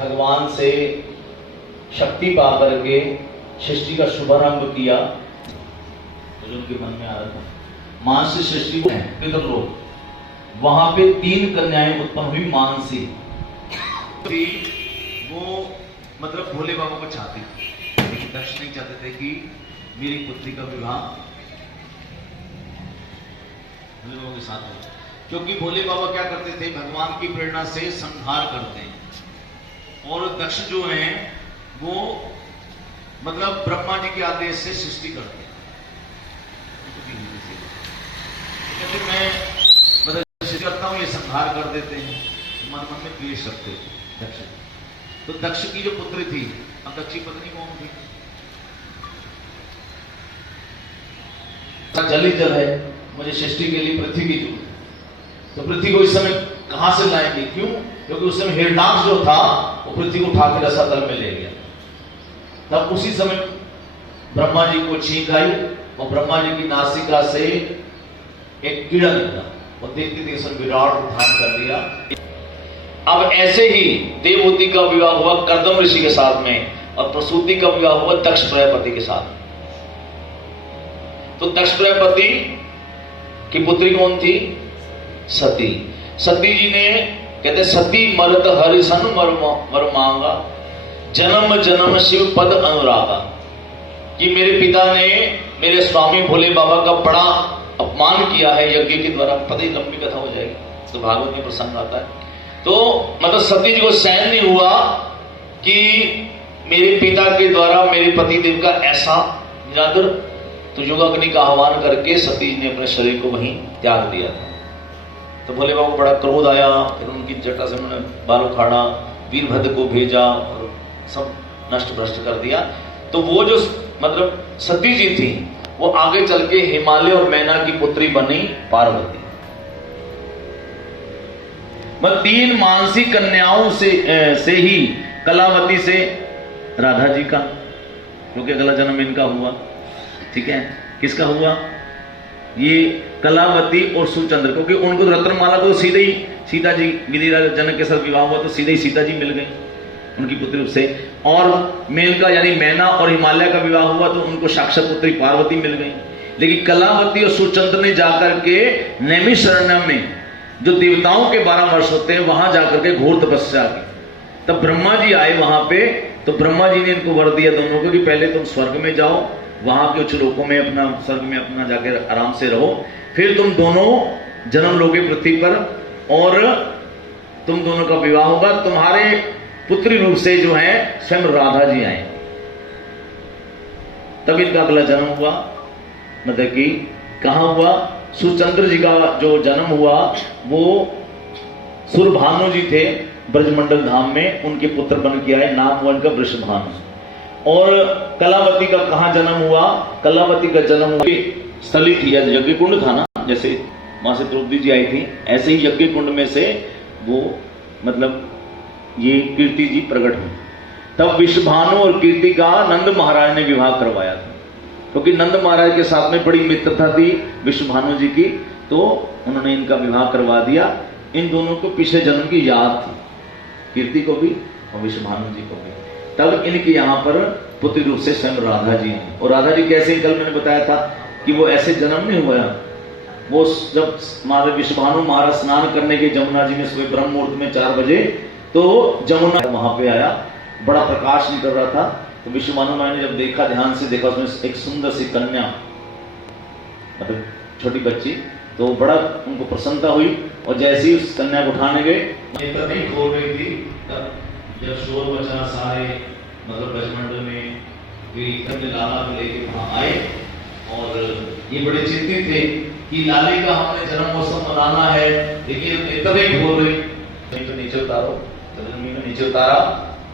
भगवान से शक्ति पा करके सृष्टि का शुभारंभ किया, तो जो उनके मन में आ रहा था मान से सृष्टि को पितृलोक, वहां पे 3 कन्याएं उत्पन्न हुई मान से। वो मतलब भोले बाबा को चाहती थी, लेकिन दक्ष नहीं चाहते थे कि मेरी पुत्री का विवाह भोले बाबा के साथ हो, क्योंकि भोले बाबा क्या करते थे, भगवान की प्रेरणा से संहार करते हैं, और दक्ष जो हैं वो मतलब ब्रह्मा जी के आदेश से सृष्टि करते हैं। कहते मैं मतलब सृष्टि करता हूं, ये संहार कर देते हैं, मन मन में द्वेष रखते थे दक्ष। तो दक्ष की जो पुत्री थी, अब दक्ष की पत्नी कौन थी? जल ही जल है, मुझे सृष्टि के लिए पृथ्वी की जरूरत है। तो पृथ्वी को इस समय कहां से लाएंगे? क्यों? क्योंकि उस समय हिरणाक्ष जो था वो पृथ्वी को उठा के रसातल में ले गया। तब उसी समय ब्रह्मा जी को छींक आई और ब्रह्मा जी की नासिका से एक कीड़ा निकला और देखते देखते उसने विराट रूप धारण कर लिया। अब ऐसे ही देवहूति का विवाह हुआ कर्दम ऋषि के साथ में, और प्रसूति का विवाह हुआ दक्ष प्रजापति के साथ। तो दक्ष प्रजापति की पुत्री कौन थी? सती। सती जी ने कहते सती मरत हरिसन मर मांगा, जन्म जन्म शिव पद अनुरागा, कि मेरे पिता ने मेरे स्वामी भोले बाबा का बड़ा अपमान किया है यज्ञ के द्वारा। पता ही लंबी कथा हो जाएगी, तो भागवत में प्रसंग आता है। तो मतलब सती जी को सहन नहीं हुआ कि मेरे पिता के द्वारा मेरे पतिदेव का ऐसा निरादर, तो योगाग्नि का आह्वान करके सती जी ने अपने शरीर को वहीं त्याग दिया था। तो भोले बाबा को बड़ा क्रोध आया, फिर उनकी जटा से उन्होंने बाल उखाड़ा, वीरभद्र को भेजा और सब नष्ट भ्रष्ट कर दिया। तो वो जो मतलब सती जी थी वो आगे चल के हिमालय और मैना की पुत्री बनी पार्वती। मतलब 3 मानसी कन्याओं से ही कलावती से राधा जी का, क्योंकि अगला जन्म इनका हुआ, ठीक है, किसका हुआ? ये कलावती और सुचंद्र, क्योंकि उनको रत्नमाला तो सीधे ही सीता जी, विधि जनक के साथ विवाह हुआ तो सीधे ही सीता जी मिल गई उनकी पुत्री रूप से। और मेनका यानी मैना और हिमालय का विवाह हुआ तो उनको साक्षात पुत्री पार्वती मिल गई। लेकिन कलावती और सुचंद्र ने जाकर के नैमिषारण्य में जो देवताओं के 12 वर्ष होते हैं वहां जाकर के घोर तपस्या की। तब ब्रह्मा जी आए वहां पे, तो ब्रह्मा जी ने इनको वर दिया दोनों को कि पहले तुम स्वर्ग में जाओ, वहां के उच्च लोकों में अपना स्वर्ग में अपना जाकर आराम से रहो, फिर तुम दोनों जन्म लोगे पृथ्वी पर और तुम दोनों का विवाह होगा। तुम्हारे पुत्री रूप से जो है स्वयं राधा जी आए, तब इनका अगला जन्म हुआ। मतलब कि कहां हुआ? सुचंद्र जी का जो जन्म हुआ वो सुरभानु जी थे ब्रजमंडल धाम में, उनके पुत्र बन के आए, नाम हुआ इनका वृषभानु। और कलावती का कहां जन्म हुआ? कलावती का जन्म हुआ स्थली थी, यज्ञ कुंड था ना, जैसे मां से द्रौपदी जी आई थी, ऐसे ही यज्ञ कुंड में से वो मतलब ये कीर्ति जी प्रकट हुई। तब विश्वभानु और कीर्ति का नंद महाराज ने विवाह करवाया था, क्योंकि नंद महाराज के साथ में बड़ी मित्रता थी विश्वभानु जी की, तो उन्होंने इनका विवाह करवा दिया। इन दोनों को पिछले जन्म की याद थी, कीर्ति को भी और विश्वभानु जी को भी। तब इनके यहाँ पर पुत्री रूप से स्वयं राधा जी हैं। और राधा जी कैसे, कल मैंने बताया था कि वो ऐसे जन्म नहीं हुआ, वो जब हमारे विश्वभानु महाराज स्नान करने के जमुना जी में सुबह ब्रह्म मुहूर्त में 4 बजे, तो जमुना वहां पे आया, बड़ा प्रकाश निकल रहा था। तो विश्वभानु महाराज ने जब देखा, ध्यान से देखा, उसमें एक सुंदर सी कन्या, मतलब छोटी बच्ची, तो बड़ा उनको प्रसन्नता हुई। और जैसे ही उस कन्या को उठाने गए, नेत्र नहीं खोल रही थी, तब जब शोर मचा सारे मतलब ब्रजमंडल में, लाला को लेके वहां आए और ये बड़े चिंतित थे कि लाले का हमने जन्मोत्सव मनाना है, लेकिन नेत्र नहीं खोल रही। तो नीचे उतारो, तो जमीन में नीचे उतारा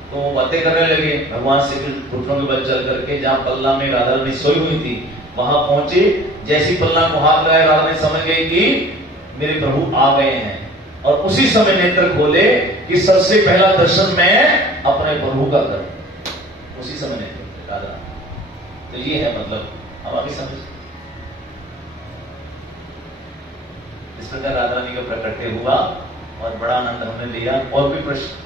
तो बातें करने लगे भगवान श्री कृष्ण घुटनों के बल चल करके, जहाँ पल्ला में राधा रानी सोई हुई थी वहां पहुंचे। जैसी पल्ला को हाथ लगाया, राधा ने समझ गई कि मेरे प्रभु आ गए हैं, और उसी समय नेत्र खोले कि सबसे पहला दर्शन मैं अपने प्रभु का करूं। उसी समय नेत्र राधा। तो ये है मतलब हमारी समझ। इस प्रकार राधा रानी का प्रकट्य हुआ और बड़ा आनंद हमने लिया। और भी प्रश्न?